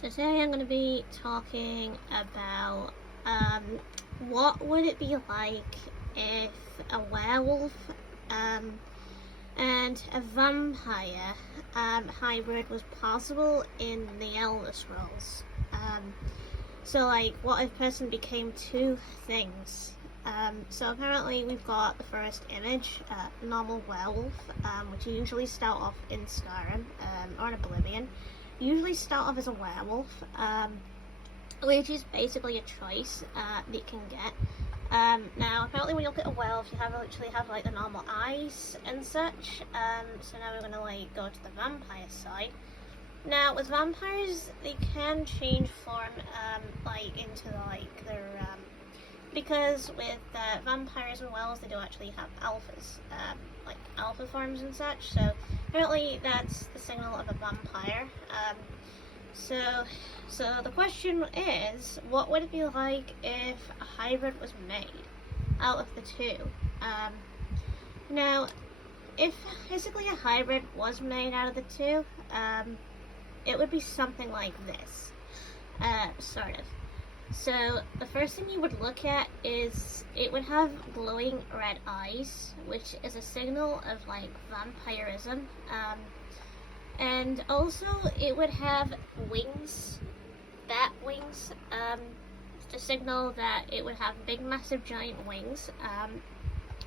So today I'm going to be talking about what would it be like if a werewolf um, and a vampire hybrid was possible in the Elder Scrolls. So like, what if a person became two things? So apparently we've got the first image, normal werewolf, which you usually start off in Skyrim or in Oblivion. You usually start off as a werewolf, which is basically a choice that you can get. Now, apparently when you look at a werewolf, you literally have like the normal eyes and such. So now we're gonna like go to the vampire side. Now, with vampires, they can change form, like into like their because with vampires and werewolves, they do actually have alphas, like alpha forms and such. So apparently that's the signal of a vampire. So the question is, what would it be like if a hybrid was made out of the two? Now, if basically a hybrid was made out of the two, it would be something like this, sort of. So the first thing you would look at is it would have glowing red eyes, which is a signal of like vampirism. And also it would have wings, bat wings, to signal that it would have big, massive, giant wings,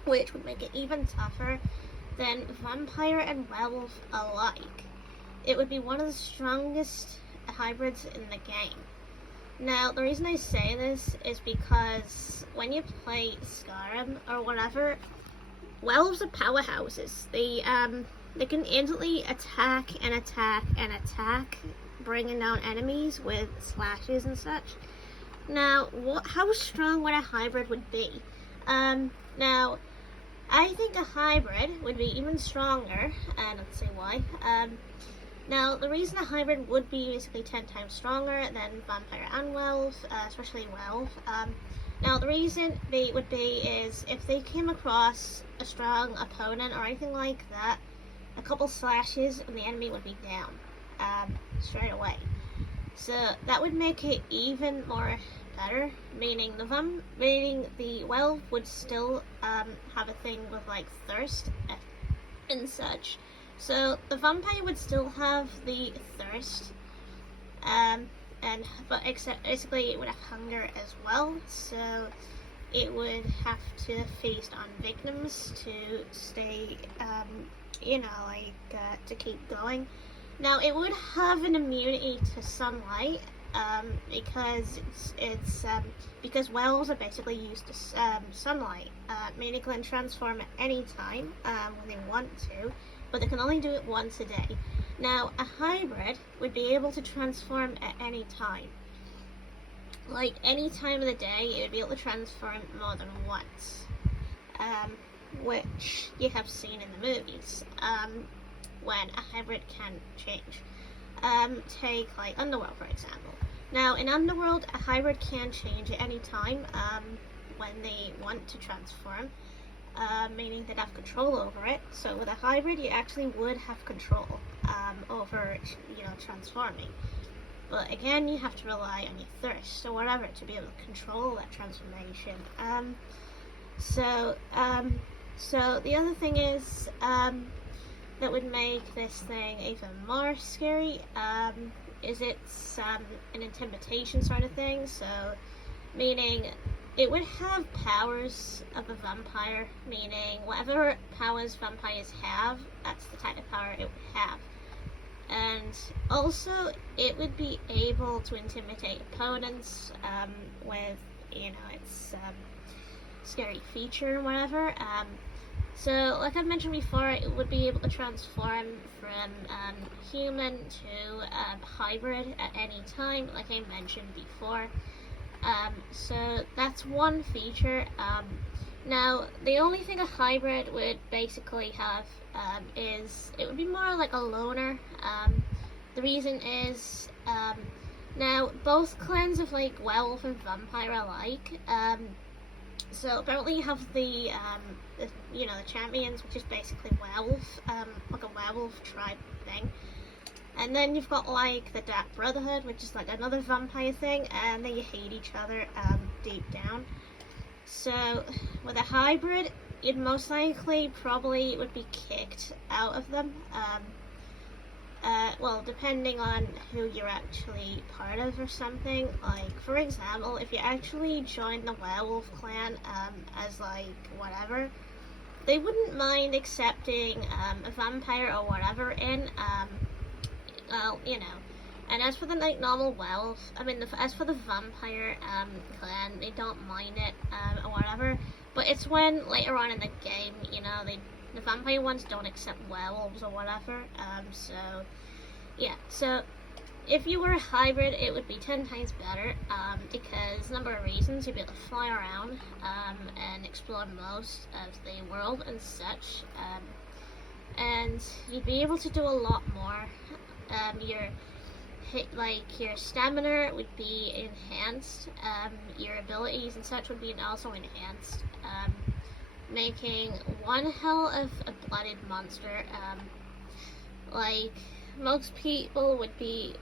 which would make it even tougher than vampire and werewolf alike. It would be one of the strongest hybrids in the game. Now, the reason I say this is because when you play Skyrim or whatever, werewolves are powerhouses. They can instantly attack and attack and attack, bringing down enemies with slashes and such. Now, how strong would a hybrid would be? Now, I think a hybrid would be even stronger, and let's see why. Now, the reason a hybrid would be basically 10 times stronger than vampire and werewolf, especially werewolf. Now, the reason they would be is if they came across a strong opponent or anything like that, a couple slashes and the enemy would be down straight away. So that would make it even more better, meaning the werewolf would still have a thing with like thirst and such. So the vampire would still have the thirst, but except basically it would have hunger as well. So it would have to feast on victims to stay, to keep going. Now it would have an immunity to sunlight, because werewolves are basically used to sunlight, meaning they can transform at any time when they want to, but they can only do it once a day. Now, a hybrid would be able to transform at any time. Like, any time of the day, it would be able to transform more than once. Which you have seen in the movies, when a hybrid can change. Take, like, Underworld, for example. Now, in Underworld, a hybrid can change at any time, when they want to transform. Meaning they'd have control over it. So with a hybrid, you actually would have control over, transforming. But again, you have to rely on your thirst or whatever to be able to control that transformation. So the other thing is that would make this thing even more scary is it's an intimidation sort of thing. So meaning it would have powers of a vampire, meaning whatever powers vampires have, that's the type of power it would have. And also, it would be able to intimidate opponents with, its scary feature or whatever. So, like I mentioned before, it would be able to transform from human to hybrid at any time, like I mentioned before. So that's one feature. Now, the only thing a hybrid would basically have is it would be more like a loner. The reason is now both clans of like werewolf and vampire alike. So apparently you have the champions, which is basically werewolf, like a werewolf tribe thing. And then you've got like the Dark Brotherhood, which is like another vampire thing, and they hate each other deep down. So with a hybrid, you'd most likely probably would be kicked out of them. Well, depending on who you're actually part of or something. Like, for example, if you actually join the Werewolf clan as like whatever, they wouldn't mind accepting a vampire or whatever in. Well, you know. And as for the like normal werewolf, as for the vampire clan, they don't mind it or whatever. But it's when later on in the game, you know, the vampire ones don't accept werewolves or whatever. So yeah. So if you were a hybrid, it would be 10 times better because number of reasons. You'd be able to fly around and explore most of the world and such, and you'd be able to do a lot more. Your stamina would be enhanced, your abilities and such would be also enhanced, making one hell of a blooded monster. Like, most people would be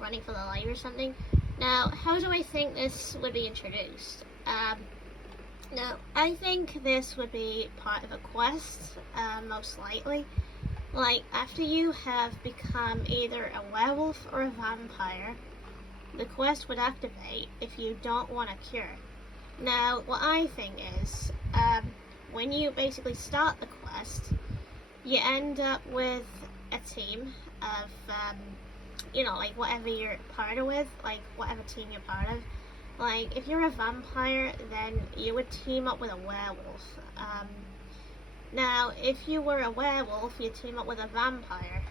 running for the light or something. Now, how do I think this would be introduced? Now, I think this would be part of a quest, most likely. Like, after you have become either a werewolf or a vampire, the quest would activate if you don't want a cure. Now, what I think is, when you basically start the quest, you end up with a team of, like whatever you're part of with, like whatever team you're part of. Like, if you're a vampire, then you would team up with a werewolf. Now, if you were a werewolf, you'd team up with a vampire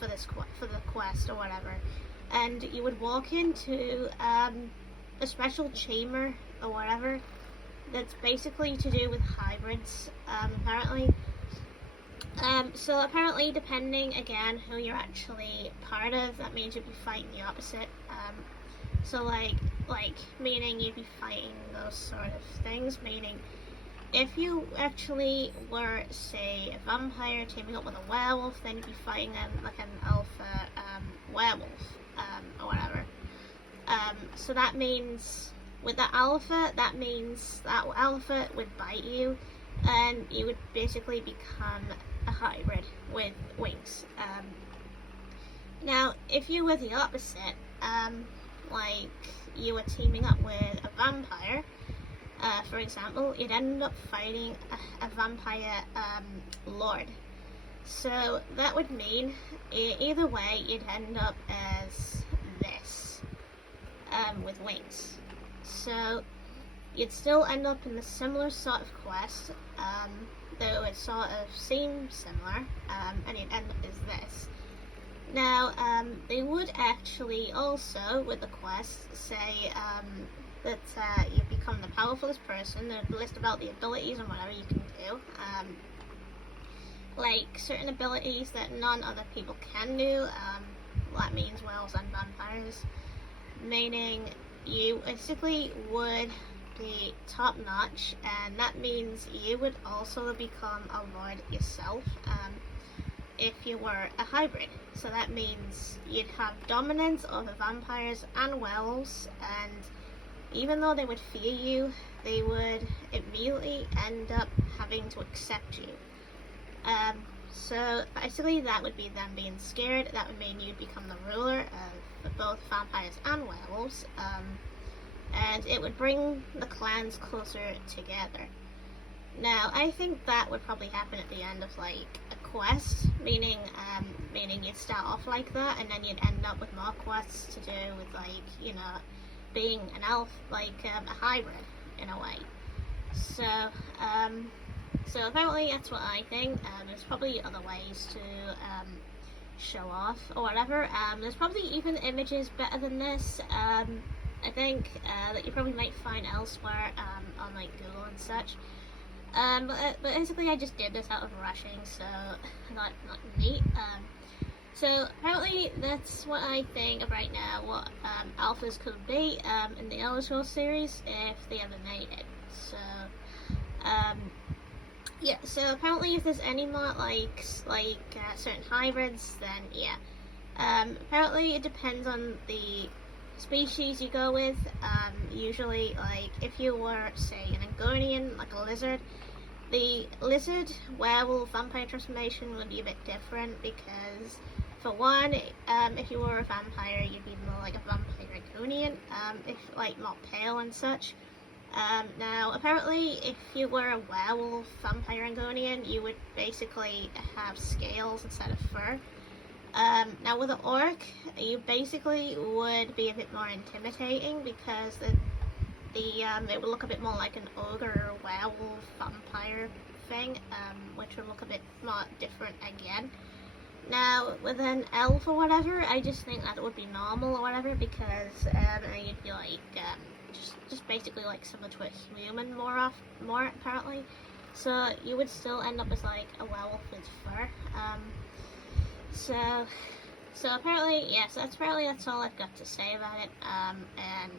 for the quest or whatever, and you would walk into a special chamber or whatever that's basically to do with hybrids, apparently. So apparently, depending again who you're actually part of, that means you'd be fighting the opposite. So like meaning you'd be fighting those sort of things, meaning if you actually were, say, a vampire teaming up with a werewolf, then you'd be fighting them like an alpha werewolf or whatever. So that means with the alpha, that means that alpha would bite you, and you would basically become a hybrid with wings. Now, if you were the opposite, like you were teaming up with a vampire, for example, you'd end up fighting a vampire lord. So that would mean either way you'd end up as this, with wings. So you'd still end up in the similar sort of quest, though it sort of seems similar, and you'd end up as this. Now, they would actually also, with the quest, say that you become the powerfulest person. They'd list about the abilities and whatever you can do. Like certain abilities that none other people can do. That means werewolves and vampires. Meaning you basically would be top notch, and that means you would also become a lord yourself. If you were a hybrid. So that means you'd have dominance over vampires and werewolves, and even though they would fear you, they would immediately end up having to accept you. So basically that would be them being scared. That would mean you'd become the ruler of both vampires and werewolves, and it would bring the clans closer together. Now, I think that would probably happen at the end of like a quest, meaning you'd start off like that, and then you'd end up with more quests to do with, like, you know, being an elf, like a hybrid in a way. So apparently that's what I think. There's probably other ways to show off or whatever. There's probably even images better than this. I think that you probably might find elsewhere on like Google and such. But basically I just did this out of rushing, so not neat. So apparently that's what I think of right now, what alphas could be in the Elder Scrolls series if they ever made it. So Yeah, so apparently if there's any more certain hybrids, then yeah. Apparently it depends on the species you go with. Usually, like if you were, say, an Angonian, like a lizard, the lizard werewolf vampire transformation would be a bit different because, for one, if you were a vampire, you'd be more like a vampire Angonian, if like not pale and such. Now, apparently, if you were a werewolf vampire Angonian, you would basically have scales instead of fur. Now with an orc, you basically would be a bit more intimidating because it would look a bit more like an ogre or werewolf vampire thing, which would look a bit more different again. Now with an elf or whatever, I just think that would be normal or whatever because you'd be like just basically like similar to a human more apparently. So you would still end up as like a werewolf with fur. So apparently, yes, that's all I've got to say about it. And